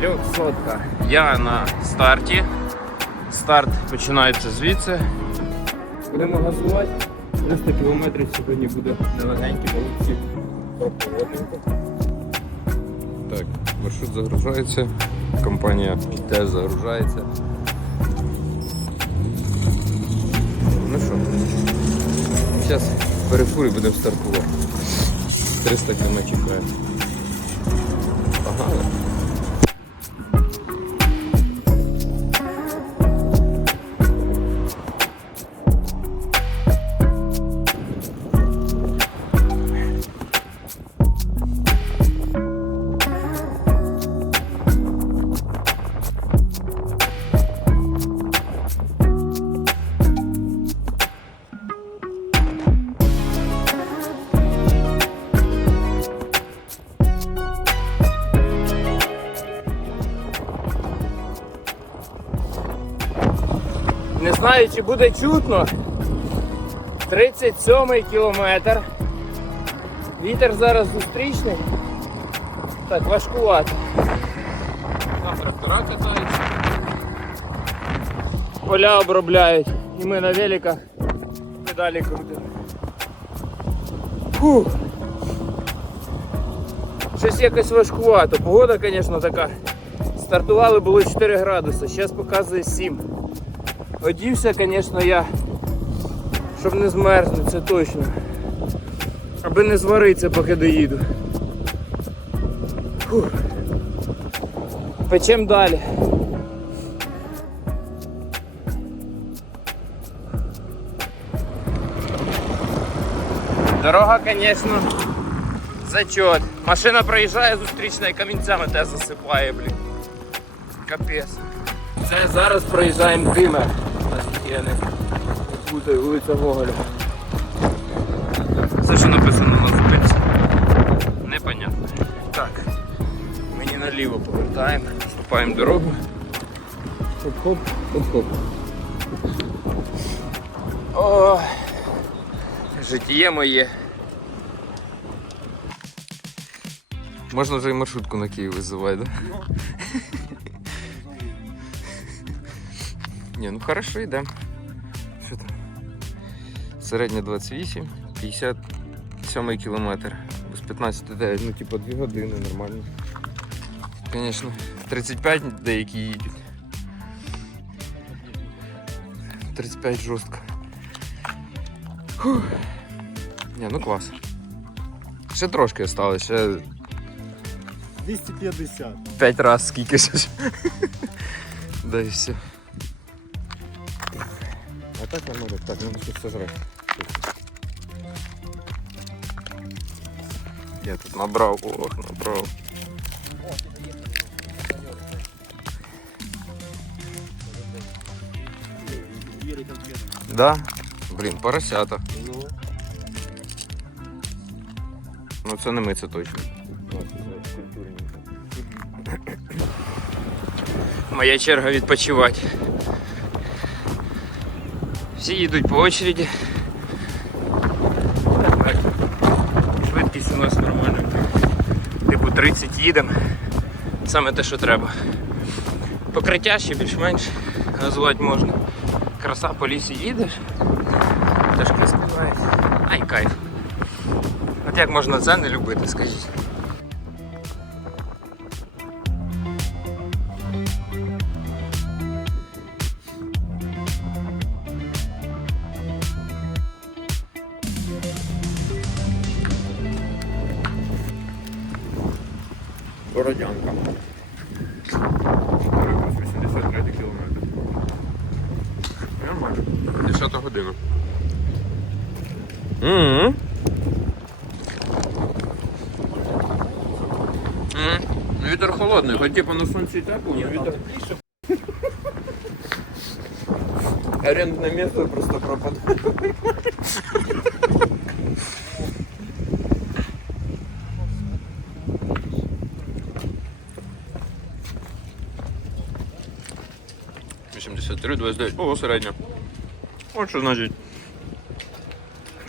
300. Я на старті. Старт починається звідси. Будемо газувати. 300 кілометрів сьогодні буде нелегенький молодці. Так, маршрут загружається. Компанія теж загружається. Ну що, зараз перефурі будемо стартувати. 300 км чекає. Погнали. Не знаю, чи буде чутно. 37 кілометр. Вітер зараз зустрічний. Так, важкувато. Там трактора катаються. Поля обробляють. І ми на великах педалі крутимо. Фух. Щось якось важкувато. Погода, звісно, така. Стартували було 4 градуси, зараз показує 7. Одівся, звісно, я, щоб не змерзнути, це точно. Аби не зваритися, поки доїду. Печем далі. Дорога, звісно, зачет. Машина проїжджає зустрічна і камінцями те засипає, блін. Капець. Це зараз проїжджаємо Димер. Офігенний. Путаю, вулиця Гоголя. Все, що написано на зупинці. Непонятно. Так. Мені наліво повертаємо, вступаємо дорогу. Хоп-хоп, хоп-хоп. О, житіє моє. Можна вже і маршрутку на Київ визивати, да? Ні, ну хорошо. Що там? Середня 28, 57 кілометр. Без 15 9, ну типу 2 години нормально. Звісно, 35 деякі їдуть. 35 жорстко. Фух. Ні, ну клас. Ще трошки осталось, ще 250. 5 раз скільки ще. Да і все. Так нормально, так, надо щось сожрати. Я тут набрав, ох, набрав. Да? Блін, поросята. Ну це не ми, це точно. Моя черга відпочивати. Всі їдуть по очереді. Швидкість у нас нормальна. Типу 30 їдемо. Саме те, що треба. Покриття ще більш-менш газувати можна. Краса по лісі їдеш. Пташки співають. Ай кайф. От як можна це не любити, скажіть. Угу. Вітер холодний, хоч типу на сонці тепло, але вітер. Арендне місце просто пропадає. Вісімдесят три, двадцять дев'ять. Ого, середня. От що значить.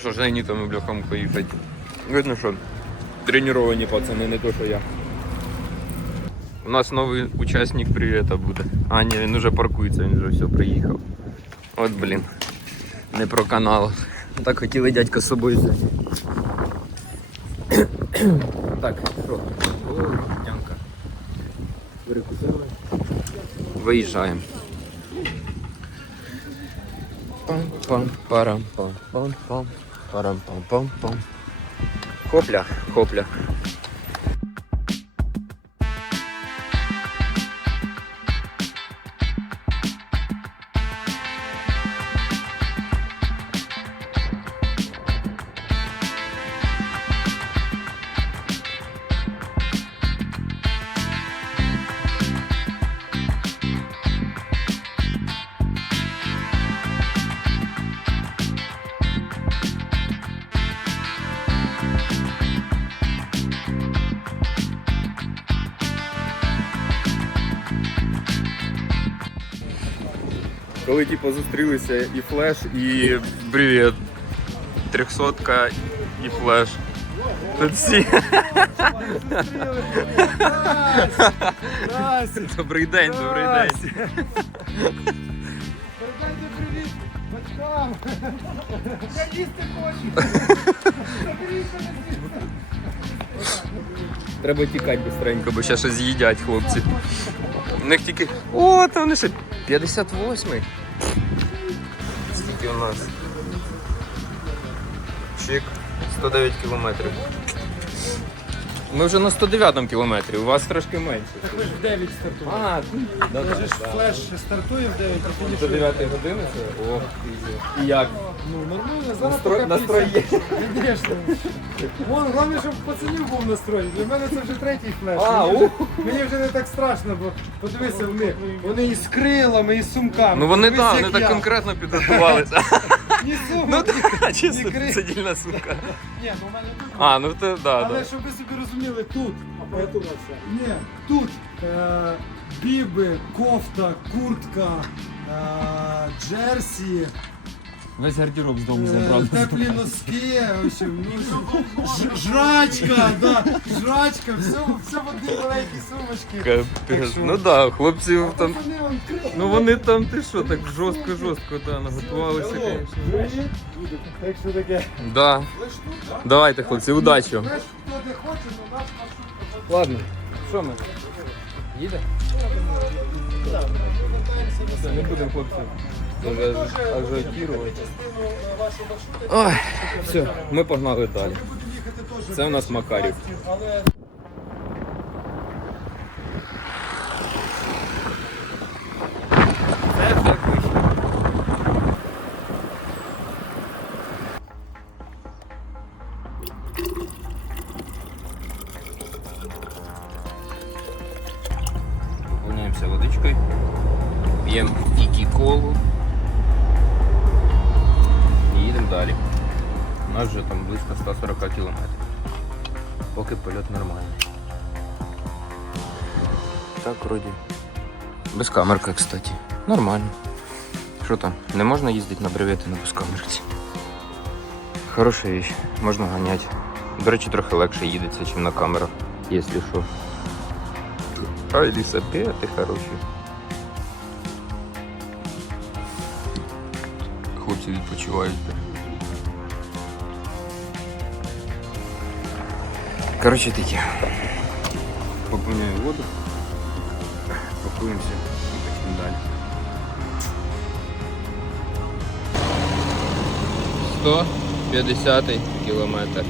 Що ж зайнітами бляхом поїхати. Видно, що треновані пацани, не то, що я. У нас новий учасник привіта буде. А, ні, він уже паркується, він вже все приїхав. От блін. Не про канал. Так хотіли дядька з собою взяти. так, що? О, Дянка. Перекусили. Виїжджаємо. Пам-пам-парам-пам-пам-пам. Парам-пам-пам-пам. Хопля, хопля. Коли типу зустрілися і флеш, і привіт. Трьохсотка і флеш. Тут всі. Добрий день, добрий день. Передайте привіт батькам! Я їсти хочу! Треба тікати быстренько, бо ще щось з'їдять хлопці. У них тільки. О, там вони ще 58-й. Скільки у нас? Чик. 109 кілометрів. Ми вже на 109 кілометрі, у вас трошки менше. Так ви ж в 9 стартували. А, да, Ви ж флеш стартує в 9, а До фінішує. 9 години це? Ох, І як? Ну, нормально, зараз Настрой, поки настрой є. Звісно. Вон, головне, щоб пацанів був настрой. Для мене це вже третій флеш. А, мені, вже, мені вже не так страшно, бо подивися, вони, вони і з крилами, і з сумками. Ну вони Подивись, так, як вони так я. конкретно підготувалися. Ні сумок, Ну ні, так, чисто ні крил. сидільна сумка. Ні, ну в мене тут. А, ну то да, Але да. щоб ви собі розуміли, тут. Ні, тут е, біби, кофта, куртка, е, джерсі, Весь гардероб з дому е, забрав. теплі носки, в общем, ну, ж- жрачка, да, жрачка, все, все в одній маленькій сумочці. Капець. Ну да, хлопців там. Пацани, вон крила. Ну вони там ти що, так жорстко, жорстко, да, наготувалися, звісно. Так що таке. Да. Давайте, хлопці, удачі. Знаєш, хто де хоче, але наш маршрут. Ладно, що ми? Їде? Все, не будемо хлопців. Дуже ажіотірувати. Вашого маршруту Ой, все, ми погнали далі. Це у нас Макарів. Вже вийшло. П'ємо тільки колу. Далі. У нас вже там близько 140 кілометрів. Поки польот нормальний. Так, вроді. Без камерки, кстати. Нормально. Що там? Не можна їздити на бревети на безкамерці. Хороша вещь. Можна ганяти. До речі, трохи легше їдеться, ніж на камерах, якщо що. Ай, лісапети хороші. Хлопці відпочивають. Коротше таке. Поповняю воду. Пакуємося і потім далі. 150 кілометр.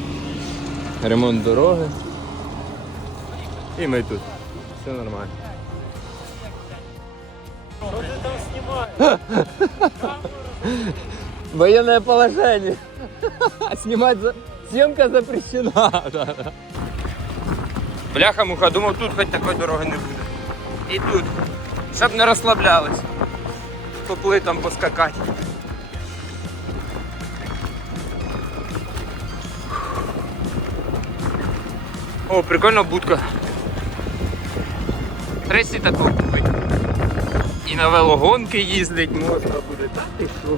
Ремонт дороги. І ми тут. Все нормально. Военное положение. Снимать за... Съемка запрещена. Бляха муха, думав, тут хоч такої дороги не буде. І тут. Щоб не розслаблялись. По плитам поскакати. О, прикольна будка. Тресі таку купити. І на велогонки їздить можна буде. Та ти що?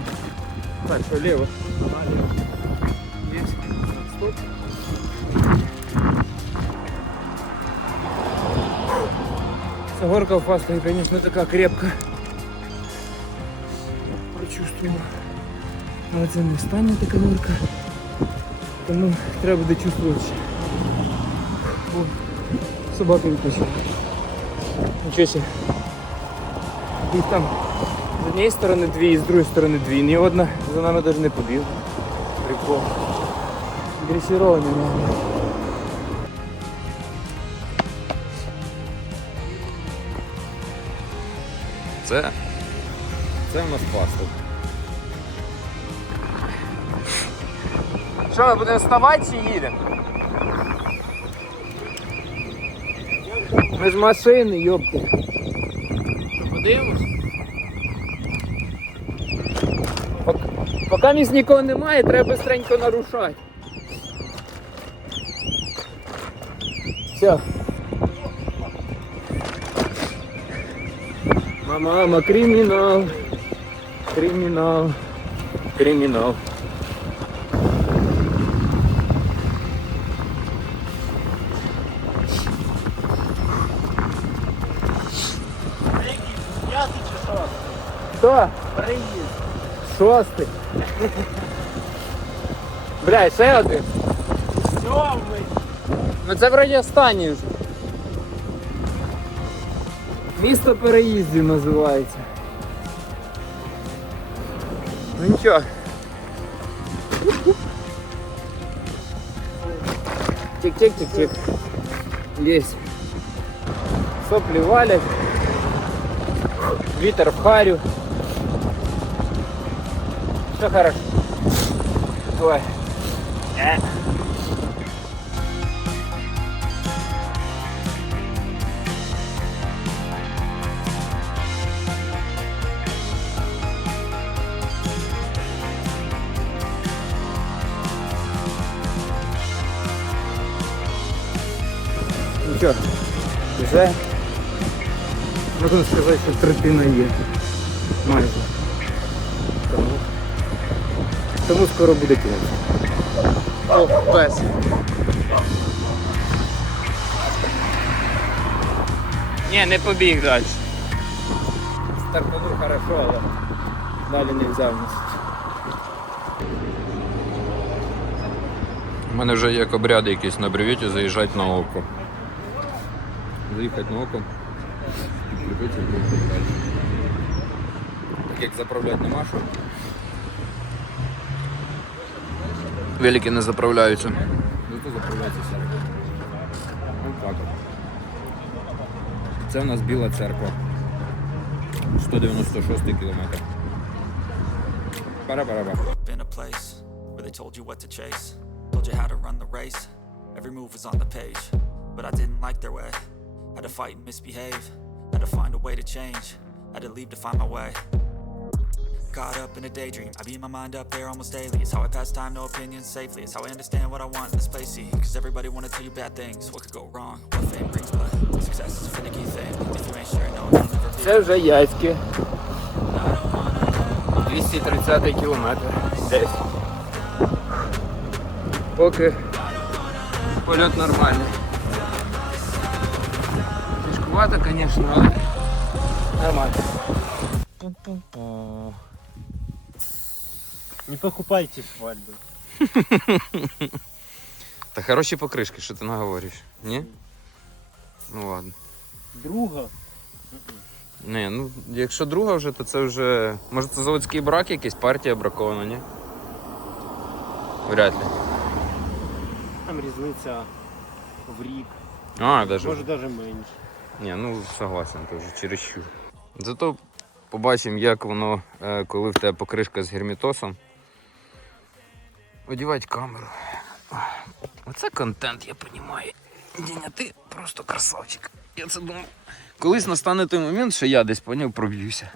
Так, що ліво. Горка в пастові, звісно, така крепка. Прочувствувала. Але це не остання така горка. Тому треба буде чувствувати. собака відпочила. Нічого себе. Їх там з однієї сторони дві, і з другої сторони дві. Ні одна за нами навіть не побіг. Прикол. Дресіровані Це. Це в нас паста. Що, ми будемо вставати чи їдемо? Ми з машини, йопти. Подивимось. Поки місць нікого немає, треба быстренько нарушати. Все. Мама, мама, кримінал. Кримінал. Кримінал. Хто? Шостий. Бля, ще один. Сьомий. Ну це вроді останній вже. Місто переїздів називається. Ну нічого. Тик-тик-тик-тик. Есть. Сопли валят. Вітер в харю. Все хорошо. Ой. Тому скоро буде кінець. О, пес. Ні, не побіг далі. Стартанув хорошо, але далі не взяв нас. У мене вже як обряди якісь на бревіті заїжджати на око. Заїхати на око, і поїхати. Так як заправляти нема що. Велики не заправляються. Зато заправляється серце. Ось так от. Це в нас Біла церква. 196 кілометр. Пара-пара-па. in a place where they told you what to chase, told you how to run the race. Every move was on the page, but I didn't like their way. Had to fight and misbehave, had to find a way to change, had to leave to find my way. Caught up in a daydream, I beat my mind up there almost daily. It's how I pass time, no opinions safely. It's how I understand what I want in this place. See, cause everybody wanna tell you bad things. What could go wrong? What fame brings, but success is a finicky thing. If you ain't sure, no, you'll never be. Це вже Яське. 230 кілометр. Десь. Поки польот нормальний. Тяжкувато, звісно, але нормально. Не покупайте швальбу. Та хороші покришки, що ти наговориш? Ні? Ну ладно. Друга. Не, ну якщо друга вже, то це вже. Може це заводський брак якийсь, партія бракована, ні? Вряд ли. Там різниця в рік. А, даже. Може навіть менше. Ні, ну согласен, то вже чересчур. Зато побачимо, як воно, е, коли в тебе покришка з гермітосом. Одівати камеру. Оце контент, я розумію. Діня, ти просто красавчик. Я це думав. Колись настане той момент, що я десь поняв, проб'юся.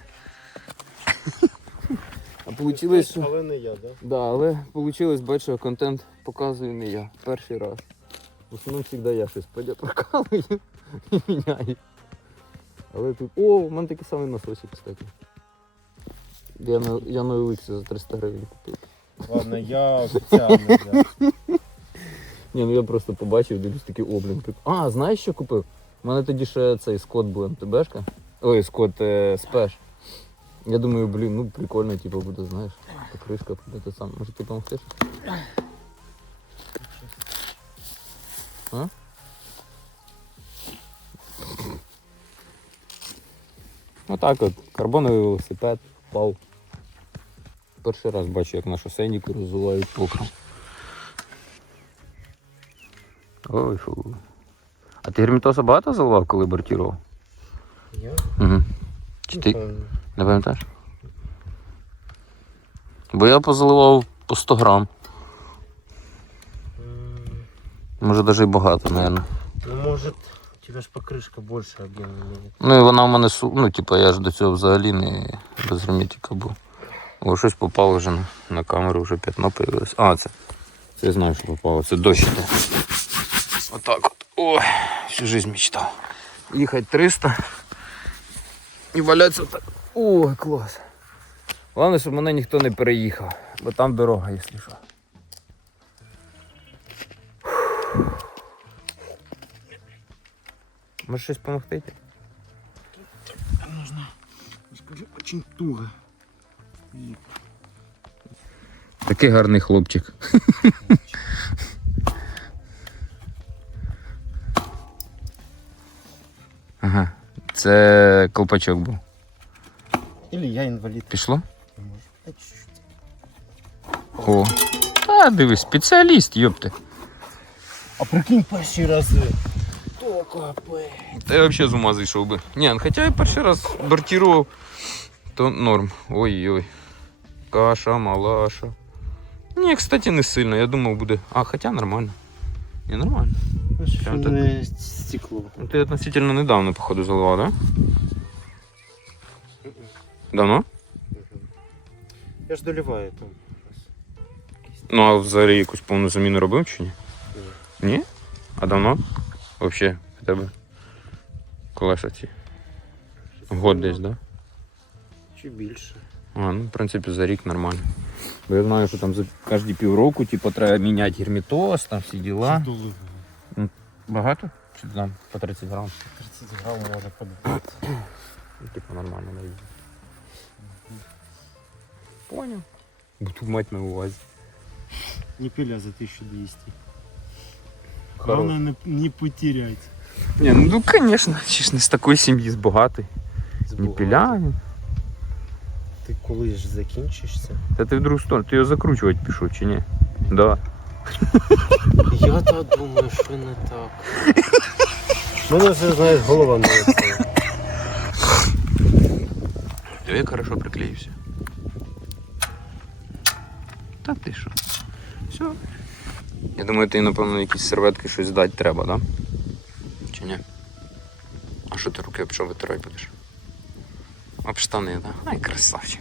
А вийшло, що. Але не я, да? Да, але вийшло, бачу, контент показую не я. Перший раз. В основному завжди я щось прокалую і міняю. Але тут. О, у мене такий самий насосик, кстати. Я на, я на OLX за 300 гривень купив. Ладно, я офіціально взяв. Ні, ну я просто побачив, дивлюсь такий облік. А, знаєш, що купив? У мене тоді ще цей скот був МТБшка. Ой, скот е, спеш. Я думаю, блін, ну прикольно, типу, буде, знаєш, покришка буде те саме. Може ти помогтиш? А? Отак от, карбоновий велосипед, впав. Перший раз бачу, як на шосейнику розвивають покров. Ой, фу. А ти гермітоса багато заливав, коли бортірував? Я? Угу. Чи ти не пам'ятаєш? Бо я позаливав по 100 грам. Може навіть і багато, мабуть. Ну, может, у тебя ж покрышка больше объема имеет. Ну і вона в мене. Ну, типу, я ж до цього взагалі не без герметика був. О, щось попало вже на, на камеру, вже п'ятно появилось. А, це. Це знаю, що попало. Це дощ. Отак от. Ой, всю жизнь мечтав. Їхати 300 і валятися так. Ой, клас. Головне, щоб мене ніхто не переїхав, бо там дорога, якщо що. Може щось допомогти? Скажи, очень туго. Такий гарний хлопчик. ага. Це колпачок був. Или я инвалид. Пішло? О. Та дивись, спеціаліст, йопти. А прикинь, почти разы. Только П. Та я взагалі з ума зійшов би. Ні, ну, хоча я перший раз бортірував, то норм. Ой-ой. Каша, малаша. Ні, кстати, не сильно. Я думав буде. А, хоча нормально. Ні, нормально. Так. Фирменное стекло. Ти относительно недавно, походу, заливав, да? Давно? Я ж доливаю там. Ну, а взагалі якусь повну заміну робив чи ні? Ні? А давно? Взагалі, в тебе колеса ці. Год десь, да? Чуть більше. А, ну, в принципі, за рік нормально. Бо я знаю, що там за кожні півроку, типу, треба міняти герметоз, там всі діла. Багато? Чи там по 30 грам? 30 грамм можно подать. Ну, типу, нормально навіть. Понял. Буду мать на увазі. Не пиля за 1200. Хорош. Главное не, не потерять. Не, ну, ну конечно, чи ж не з такої сім'ї, з багатої. Не піляємо. Ти коли ж закінчишся? Та ти в другу сторону, ти його закручувати пішов чи ні? Да. Я так думаю, що не так. Мене вже, знаєш, голова не відстає. Диви, як хорошо приклеївся. Та ти що? Все. Я думаю, ти, напевно, якісь серветки щось здати треба, да? Чи ні? А що ти руки об що витирати будеш? Об штани, да? Ай, красавчик.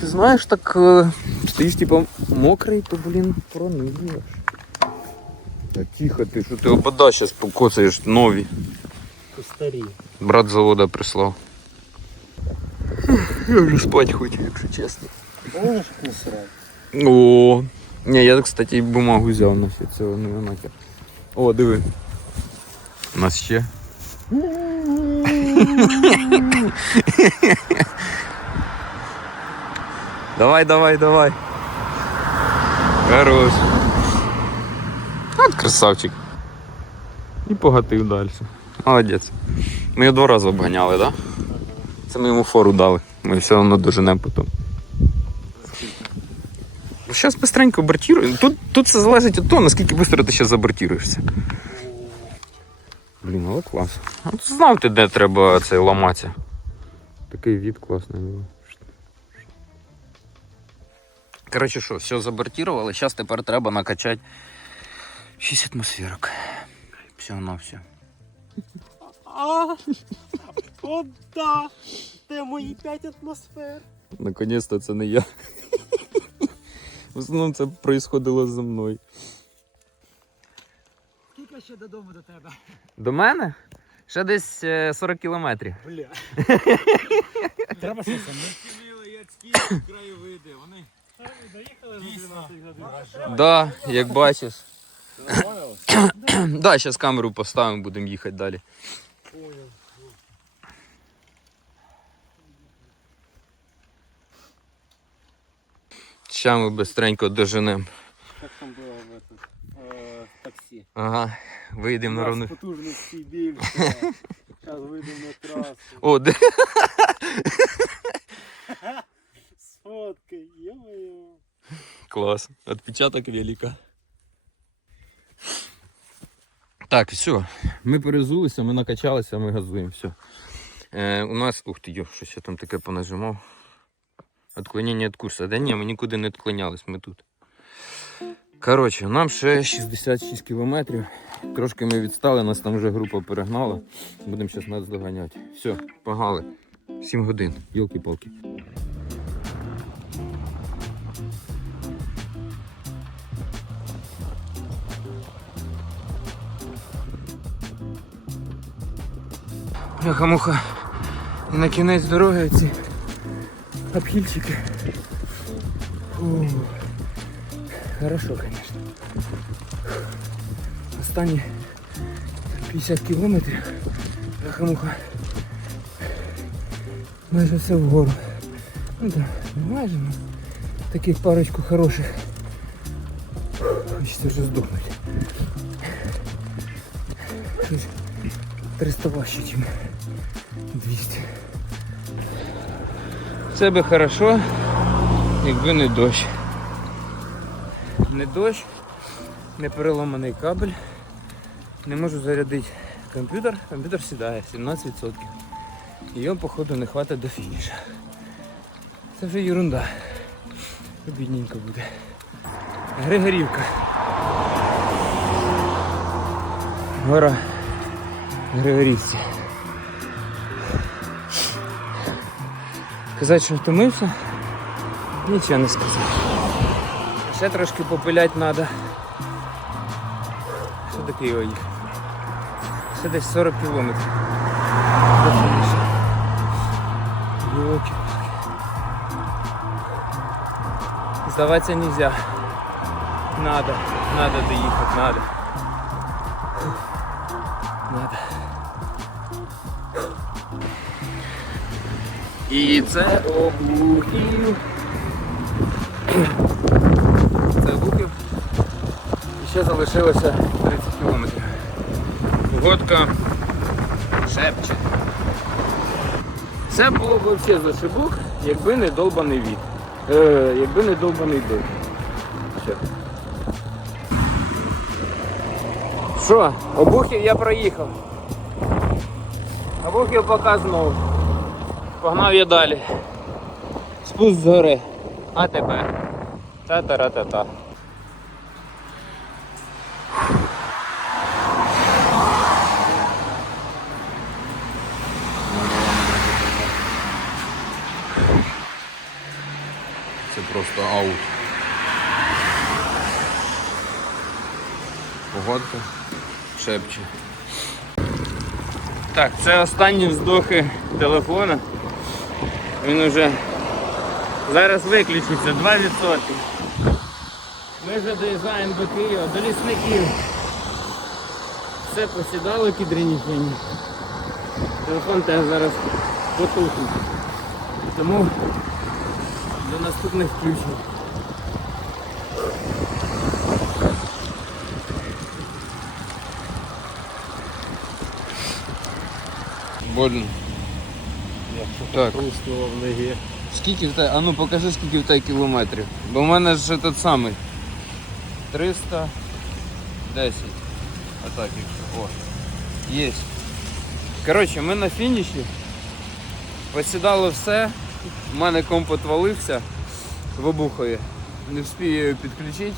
Ти знаєш, так е, стоїш типу мокрий, то, блін, пронизуєш. Та тихо ти, що ти обода зараз покоцаєш нові. Старі. Брат з завода прислав. Я вже спать хочу, якщо чесно. Помниш, як не срав? О, ні, я, кстати, і бумагу взяв на все цього не нахер. О, диви. У нас ще. Давай, давай, давай. Хорош. От красавчик. І погатив далі. Молодець. Ми його два рази обганяли, так? Да? Це ми йому фору дали. Ми все одно доженемо потім. Ну, Зараз быстренько бортируємо. Тут, тут все залежить від того, наскільки швидко ти ще забортируєшся. Але клас. От знав ти, де треба це ламатися. Такий від класний. був. Коротше що, все забортували, зараз тепер треба накачати 6 атмосферок. Всього на все. А, от да. Де мої 5 атмосфер? Наконец-то це не я. В основному це происходило зі мною Скільки ще додому до тебе? До мене? Ще десь е, 40 кілометрів. Бля. Треба щось саме. краєвиди, вони Доїхали за 12 годин. Да, як бачиш. Да, зараз камеру поставимо, будемо їхати далі. Ща ми быстренько доженемо. Как там было в этом э, такси? Ага, вийдемо на ровну. потужності більше. Зараз вийдемо на трасу. О, де? Сфоткай, йо-моє. Клас. Отпечаток велика. Так, все. Ми перезулися, ми накачалися, ми газуємо. Все. Е, у нас. Ух ти, йо, щось я там таке понажимав. Отклонення від курсу. Да ні, ми нікуди не відклонялись, ми тут. Коротше, нам ще 66 кілометрів. Трошки ми відстали, нас там вже група перегнала. Будемо зараз нас доганяти. Все, погнали. 7 годин. Йолки-палки. Бляха-муха. І на кінець дороги ці обхильчики. Хорошо, конечно. Останні 50 кілометрів. Бляха-муха. Майже все вгору. Ну так, не майже, ну. Таких парочку хороших. Хочеться вже здохнути. Щось 300 важче, ніж 200. Це би хорошо, якби не дощ. Не дощ, не переламаний кабель. Не можу зарядити комп'ютер. Комп'ютер сідає 17%. І його, походу, не хватить до фініша. Це вже ерунда. Обідненько буде. Григорівка. Гора Григорівці. Сказати, що втомився, нічого не сказав. Ще трошки попилять треба. Що до Києва їхати? Ще десь 40 кілометрів. Йоки. Здаватися нельзя. Надо, надо доїхати, надо. Надо. І це обухів. Ще залишилося 30 кілометрів. Погодка шепче. Це було б взагалі зашибук, якби не долбаний від. Е, якби не долбаний дощ. Ще. Що, обухів я проїхав. Обухів поки знову. Погнав я далі. Спуск з гори. А тепер. Та-та-ра-та-та. Це просто аут. Погодка шепче. Так, це останні вздохи телефона. Він уже зараз виключиться 2%. Ми вже доїжджаємо до Києва, до лісників. Все посідало кідряні фіні. Телефон теж зараз потухне. Тому до наступних включень. Больно. Так. Хрустнуло в ногі. Скільки в тебе? А ну покажи, скільки в тебе кілометрів. Бо в мене ж той самий. 310. Отак, якщо. О. Є. Коротше, ми на фініші. Посідало все. У мене комп отвалився в обухові. Не встиг його підключити.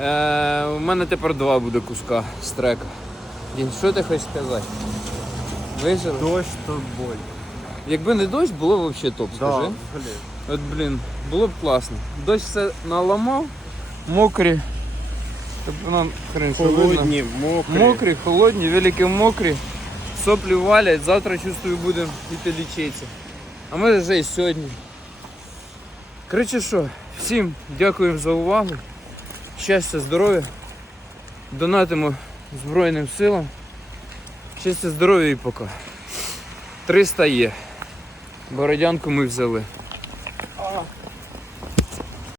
Е, у мене тепер два буде куска з трека. Дін, що ти хочеш сказати? Вижив? Дощ то боль. Якби не дощ, було б взагалі топ, скажи. блін. От блін, було б класно. Дощ все наламав, мокрі. Тобто нам хрен що видно. Холодні, мокрі. Мокрі, холодні, великі мокрі. Соплі валять, завтра чувствую будемо йти лічитися. А ми вже і сьогодні. Коротше що, всім дякуємо за увагу. Щастя, здоров'я. Донатимо Збройним силам. Щастя, здоров'я і пока. 300 є. Бородянку ми взяли.